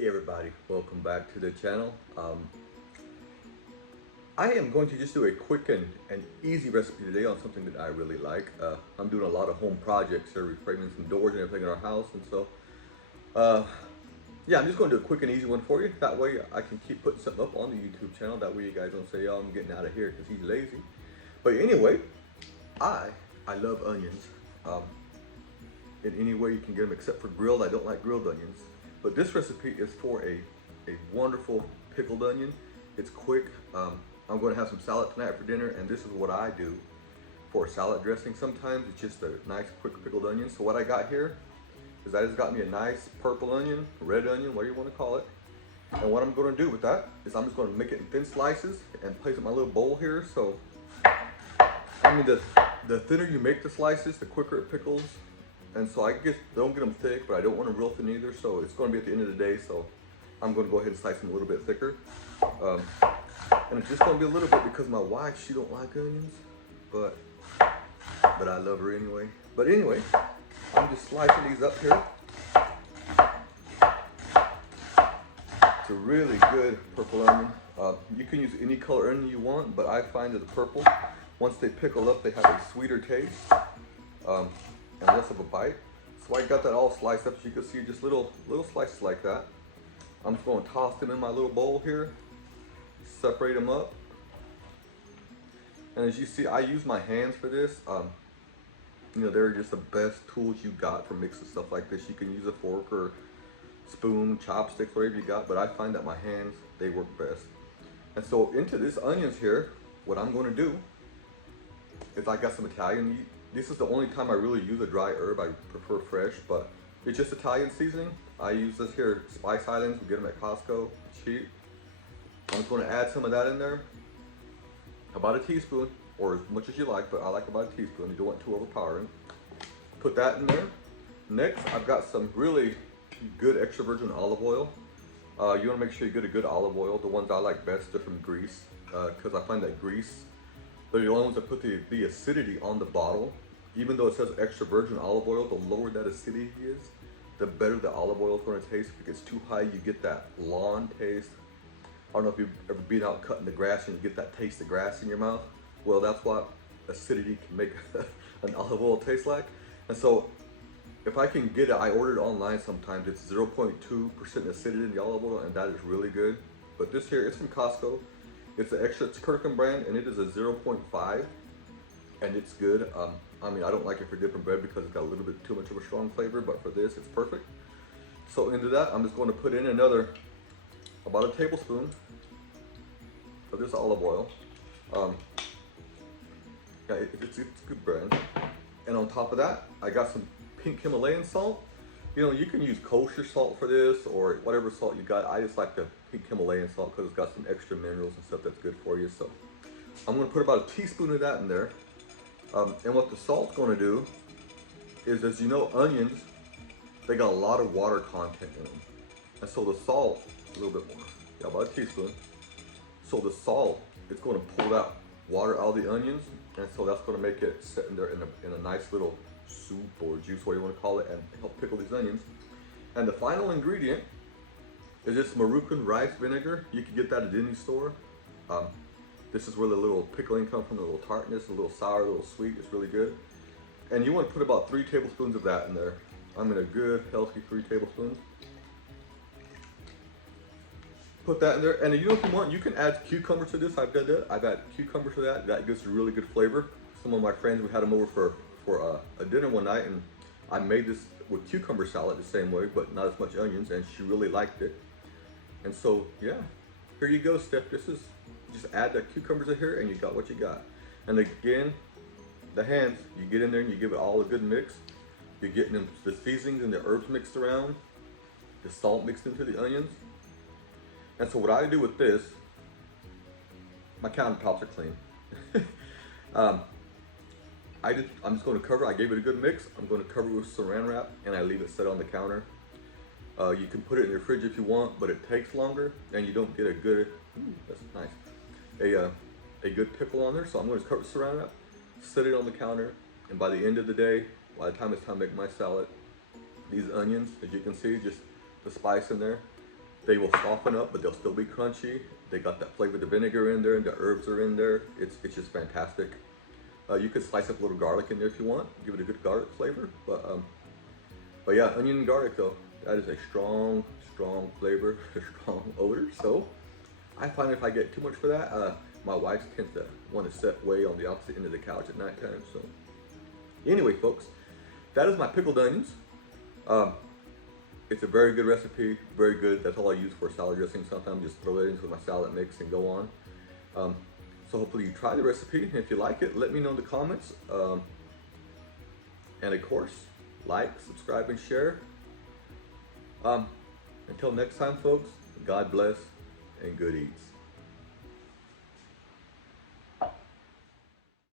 Hey everybody, welcome back to the channel. I am going to just do a quick and easy recipe today on something that I really like. I'm doing a lot of home projects here, reframing some doors and everything in our house, and so yeah, I'm just going to do a quick and easy one for you. That way I can keep putting something up on the YouTube channel. That way you guys don't say, "Oh, I'm getting out of here because he's lazy." But anyway, I love onions in any way you can get them, except for grilled. I don't like grilled onions. But this recipe is for a wonderful pickled onion. It's quick. I'm going to have some salad tonight for dinner, and this is what I do for salad dressing. Sometimes it's just a nice quick pickled onion. So what I got here is I just got me a nice purple onion, red onion, whatever you want to call it. And what I'm going to do with that is I'm just going to make it in thin slices and place it in my little bowl here. So, I mean, the thinner you make the slices, the quicker it pickles. And so I don't get them thick, but I don't want them real thin either. So it's going to be at the end of the day. So I'm going to go ahead and slice them a little bit thicker. And it's just going to be a little bit because my wife, she don't like onions, but I love her anyway. But anyway, I'm just slicing these up here. It's a really good purple onion. You can use any color onion you want, but I find that the purple, once they pickle up, they have a sweeter taste. And less of a bite. So I got that all sliced up, as you can see, just little slices like that. I'm just going to toss them in my little bowl here, separate them up. And as you see, I use my hands for this. You know, they're just the best tools you got for mixing stuff like this. You can use a fork or spoon, chopsticks, whatever you got, but I find that my hands, they work best. And so into this onions here, what I'm going to do is I got some Italian meat. This is the only time I really use a dry herb. I prefer fresh, but it's just Italian seasoning. I use this here, Spice Islands. We get them at Costco, cheap. I'm just going to add some of that in there. About a teaspoon, or as much as you like, but I like about a teaspoon. You don't want too overpowering. Put that in there. Next, I've got some really good extra virgin olive oil. You want to make sure you get a good olive oil. The ones I like best are from Greece, because I find that Greece, they're the only ones that put the acidity on the bottle. Even though it says extra virgin olive oil, the lower that acidity is, the better the olive oil is going to taste. If it gets too high, you get that lawn taste. I don't know if you've ever been out cutting the grass and you get that taste of grass in your mouth. Well, that's what acidity can make an olive oil taste like. And so, if I can get it, I ordered it online sometimes. It's 0.2% acidity in the olive oil, and that is really good. But this here, it's from Costco. It's Kirkham brand, and it is a 0.5, and it's good. I mean, I don't like it for dipping bread because it's got a little bit too much of a strong flavor, but for this, it's perfect. So into that, I'm just going to put in about a tablespoon of this olive oil. Yeah, it's good brand. And on top of that, I got some pink Himalayan salt. You know, you can use kosher salt for this or whatever salt you got. I just like the pink Himalayan salt because it's got some extra minerals and stuff that's good for you. So I'm going to put about a teaspoon of that in there. And what the salt's going to do is, as you know, onions, they got a lot of water content in them. And so the salt, a little bit more, yeah, about a teaspoon. So the salt, it's going to pull that water out of the onions. And so that's going to make it sit in there in a nice little soup or juice, whatever you want to call it, and help pickle these onions. And the final ingredient is this marukan rice vinegar. You can get that at any store. This is where the little pickling comes from, the little tartness, a little sour, a little sweet. It's really good. And you want to put about 3 tablespoons of that in there. I'm in a good, healthy 3 tablespoons. Put that in there, and you know, if you want, you can add cucumbers to this. I've done that. I've added cucumbers to that. That gives a really good flavor. Some of my friends, we had them over for a dinner one night, and I made this with cucumber salad the same way, but not as much onions, and she really liked it. And so, yeah, here you go, Steph. This is, just add the cucumbers in here, and you got what you got. And again, the hands, you get in there and you give it all a good mix. You're getting the seasonings and the herbs mixed around, the salt mixed into the onions. And so what I do with this, my countertops are clean. I'm just going to cover. I gave it a good mix. I'm going to cover it with saran wrap, and I leave it set on the counter. You can put it in your fridge if you want, but it takes longer, and you don't get a good. That's nice. A good pickle on there. So I'm going to cover it with saran wrap, set it on the counter, and by the end of the day, by the time it's time to make my salad, these onions, as you can see, just the spice in there. They will soften up, but they'll still be crunchy. They got that flavor of the vinegar in there, and the herbs are in there. It's just fantastic. You could slice up a little garlic in there if you want, give it a good garlic flavor. But yeah, onion and garlic though, that is a strong, strong flavor, a strong odor. So I find if I get too much for that, my wife tends to want to sit way on the opposite end of the couch at nighttime. So anyway, folks, that is my pickled onions. It's a very good recipe, very good. That's all I use for salad dressing. Sometimes just throw it into my salad mix and go on. So hopefully you try the recipe, and if you like it, let me know in the comments. And of course, like, subscribe, and share. Until next time, folks, God bless and good eats.